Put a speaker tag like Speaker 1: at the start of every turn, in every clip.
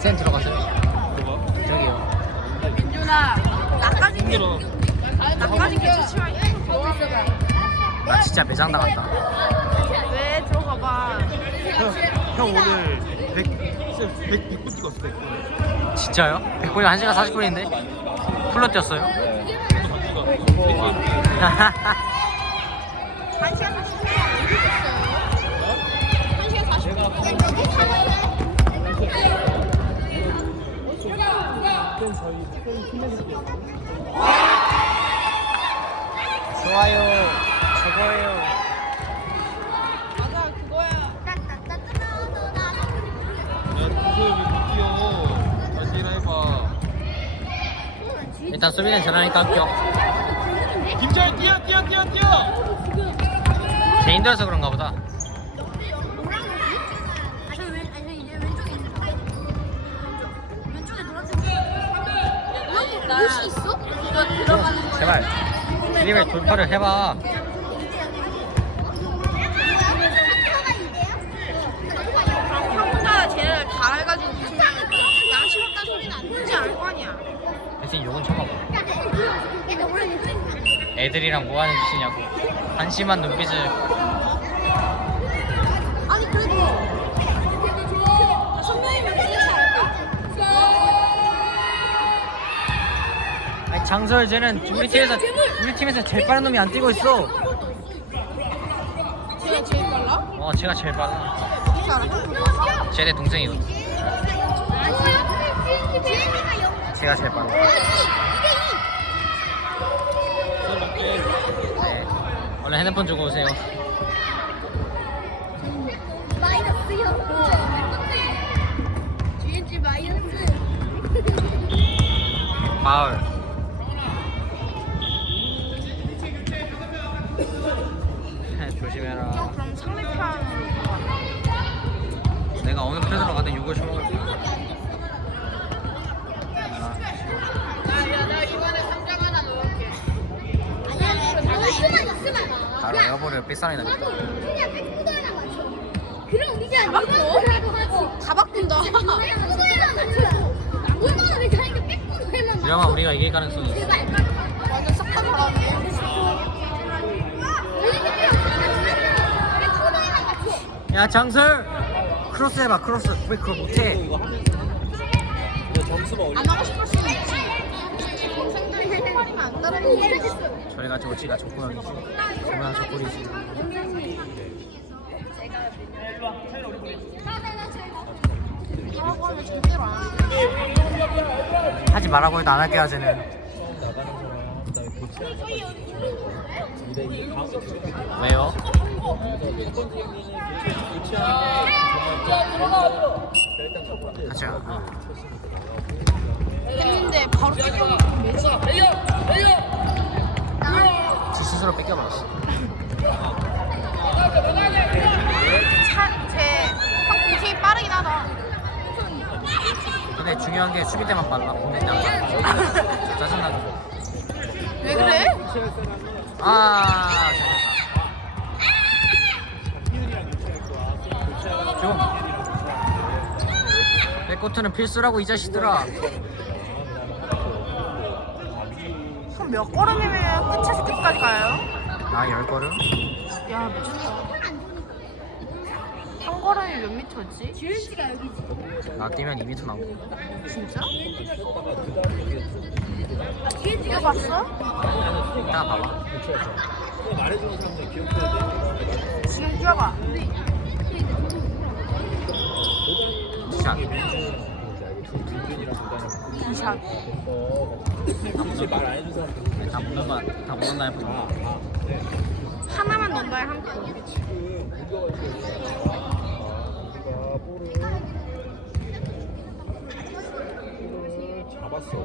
Speaker 1: 쌤. 쌤 들어가세요. 저기요.
Speaker 2: 민준아 나까지
Speaker 3: 힘들어.
Speaker 2: 나까지 괜찮지만
Speaker 1: 나 진짜 매장 당한다.
Speaker 2: 왜 들어가봐
Speaker 3: 형 오늘 100, 100, 100분 찍었어, 100분.
Speaker 1: 진짜요? 100분이 1시간 40분인데? 풀로 뛰었어요?
Speaker 2: 한 시간 40분 한 시간 40분
Speaker 1: 좋아요. 저거예요.
Speaker 2: 맞아 그거야.
Speaker 1: 일단 수빈은 저랑니까 합격.
Speaker 3: 김철 뛰어, 뛰어, 뛰어, 뛰어!
Speaker 1: 제 힘들어서 그런가 보다.
Speaker 2: 옷이 있어? 이거 들어가는 거
Speaker 1: 제발. 드립을 돌파를 해봐.
Speaker 2: 형 혼자 쟤네를 다 해가지고 붙으면 양심 없다는 소리는 안 듣지 않을 거 아니야
Speaker 1: 대신 욕은 쳐봐. 애들이랑 뭐 하는 짓이냐고. 한심한 눈빛을.
Speaker 2: 아니 그래도 선배님은 되지 않을까?
Speaker 1: 쟤는 우리 팀에서 우리 팀에서 제일 빠른 놈이 안 뛰고 있어.
Speaker 2: 쟤가 제일 빨라?
Speaker 1: 어, 제가 제일 빨라. 쟤네 동생이거든. 제가 제일 빨라. 네. 얼른 핸드폰 주고 오세요.
Speaker 4: 마이너스
Speaker 1: 파울. 내가 어느 편으로 가든 욕을 쳐먹을 거야.
Speaker 2: 야나 이번에 3장 하나 넣을게
Speaker 4: 아니야 이거만 있으면
Speaker 1: 바로 여보를 삐싸이 나겠다.
Speaker 4: 그냥 백구도 하나 맞춰 그럼 이제? 이거라도 하지
Speaker 2: 다 바꾼다
Speaker 4: 백구도 하나 맞춰 얼마나 왜 자기가 백구도 해만
Speaker 1: 유영아 우리가 이길 가능성이 있어.
Speaker 4: 제발
Speaker 2: 완전 싹 가져가네
Speaker 4: 백구도 하나 맞춰
Speaker 1: 야 장설 크로스 해봐 크로스 왜 그걸 못해?
Speaker 3: 이거 점수가 올려.
Speaker 2: 안 하고 수도 있지 동생들이 할 말이면 안 따르는
Speaker 1: 저리 가지고 지가 족구형이지. 저랑 족구리지.
Speaker 2: 그러고 하면 절대로 안 하지
Speaker 1: 말라고 해도 안 할게.
Speaker 3: 나가는
Speaker 1: 왜요? 같이 가.
Speaker 2: 했는데 바로 뺏겨먹으면 매지
Speaker 1: 지 스스로 뺏겨버렸어.
Speaker 2: 차 제 형 공식이 빠르긴 하다
Speaker 1: 근데 중요한 게 수비 때만 빨라. 공격 때만 빨라. 짜증나게.
Speaker 2: 왜 그래?
Speaker 1: 아. 좀. 백코트는 필수라고 이 자식들아.
Speaker 2: 그럼 몇 걸음이면 끝에서 끝까지 가요?
Speaker 1: 나 열 걸음?
Speaker 2: 야 미쳤다 한 걸음이 몇 미터지?
Speaker 1: 나 뛰면 2m 나오고.
Speaker 2: 진짜?
Speaker 4: GNG가
Speaker 2: 해봤어?
Speaker 1: 이따 봐봐.
Speaker 3: 말해주는 사람들 기억해야 돼.
Speaker 2: 지금 뛰어봐
Speaker 1: 샷.
Speaker 3: 김준이랑 도단이
Speaker 2: 샷
Speaker 3: 혹시 말안 해준 사람들
Speaker 1: 다 묻는다. 다.
Speaker 3: 아, 아, 네.
Speaker 2: 하나만 넣는다에 한 골.
Speaker 3: 지금 아, 우리가 볼을 잡았어. 야,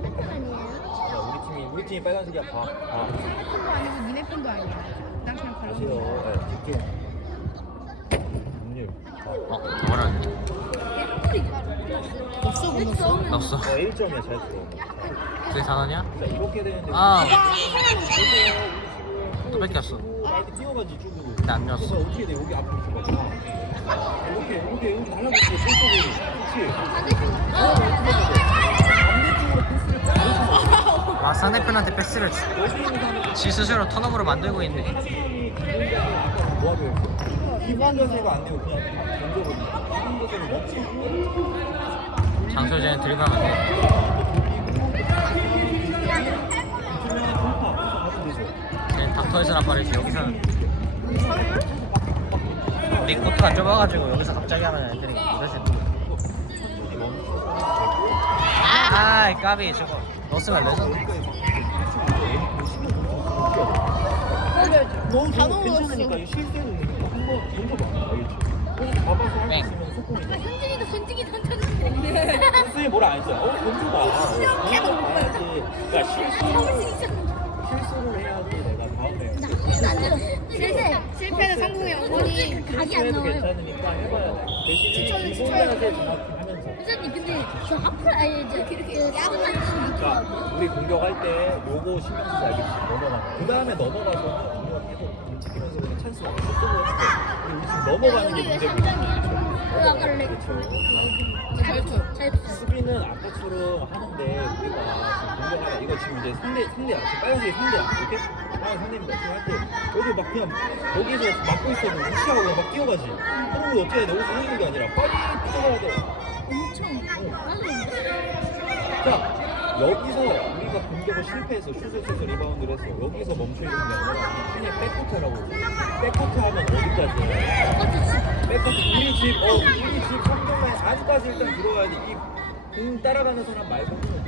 Speaker 3: 우리 팀이 우리 팀이 빨간색이야. 봐. 아,
Speaker 4: 폰도 아니고 니네 폰도 아니야 난 그냥 발로
Speaker 3: 아세요. 네, 뒷게. 음료.
Speaker 1: 어, 뭐라?
Speaker 4: 없어 보였어?
Speaker 1: 없어.
Speaker 3: 어, 1점이야, 잘 들어.
Speaker 1: 그게 단어냐?
Speaker 3: 자, 이렇게 되는데.
Speaker 1: 아,
Speaker 3: 보세요. 우리
Speaker 1: 또 뺏겼어.
Speaker 3: 지금 빨리 뛰어가지, 이쪽으로.
Speaker 1: 근데 안 넣었어.
Speaker 3: 그래서 어떻게 돼? 여기 앞으로 들어가. 이렇게, 이렇게, 여기 날라갔어, 손톱으로. 그치?
Speaker 1: 상대편한테 패스를 지- 지 스스로 턴오버로 만들고 있네. 장소재는 드리블하면 안 돼. 네, 닥터에서나 빠르지 여기서는 코트가 좁아가지고 여기서 갑자기 하면 애들이 이러지 아이 까비 저거 넣었으면 레전드
Speaker 3: 너무
Speaker 2: 다 넘어갔어.
Speaker 3: 괜찮으니까 이 실수는 한번 던져봐. 알겠지? 그래서 잡아서 할
Speaker 1: 뺑.
Speaker 3: 수 있으면 소kum이
Speaker 4: 아, 현진이도 던지기 던졌는데.
Speaker 3: 선생님 뭐라 안 했잖아. 어, 던져봐. 던져봐야지. 그러니까 실수,
Speaker 4: 잡을 수 있었는데.
Speaker 3: 실수를 해야지 내가 다음에.
Speaker 4: 실패. 실패는 성공의 어머니. 각이 안
Speaker 3: 실수해도
Speaker 4: 나와요.
Speaker 3: 괜찮으니까 해봐야 돼. 대신에
Speaker 4: 추천해요.
Speaker 3: 자세 정확히.
Speaker 4: 회장님 근데 저 앞으로 아니 이제 이렇게 야구만
Speaker 3: 그러니까 우리 공격할 때 요거 신경 쓰지 알겠지? 넘어가. 그 다음에 넘어가서는 우리가 계속 움직이면서 그냥 찬스가 없어 쓰고 했을 때 우리 지금 넘어가는 게
Speaker 4: 여기 왜
Speaker 3: 문제고.
Speaker 4: 삼장이야? 왜 아까 렉?
Speaker 3: 그렇죠.
Speaker 4: 잘투. 잘투.
Speaker 3: 수비는 아까처럼 하는데 우리가 지금 공격하다 이거 지금 이제 상대 상대야 지금 빨간색이 상대야 이렇게 빨간 상대입니다 지금 할때 여기 막 그냥 여기서 막고 있어도 무시하고 그냥 막 뛰어가지 그럼 우리 어떻게 해야 돼 여기서 하는 게 아니라 빨리 뛰어가야 돼? 자 여기서 우리가 공격을 실패해서 슛을 쏘서 리바운드를 했어 여기서 멈춰있는 게 아니라 그냥 백코트라고 백코트 하면 어디까지야
Speaker 4: 똑같이
Speaker 3: 백코트 우리 집 어 우리 집 성경에 안까지 일단 들어와야 돼 이공 따라가는 사람 말고는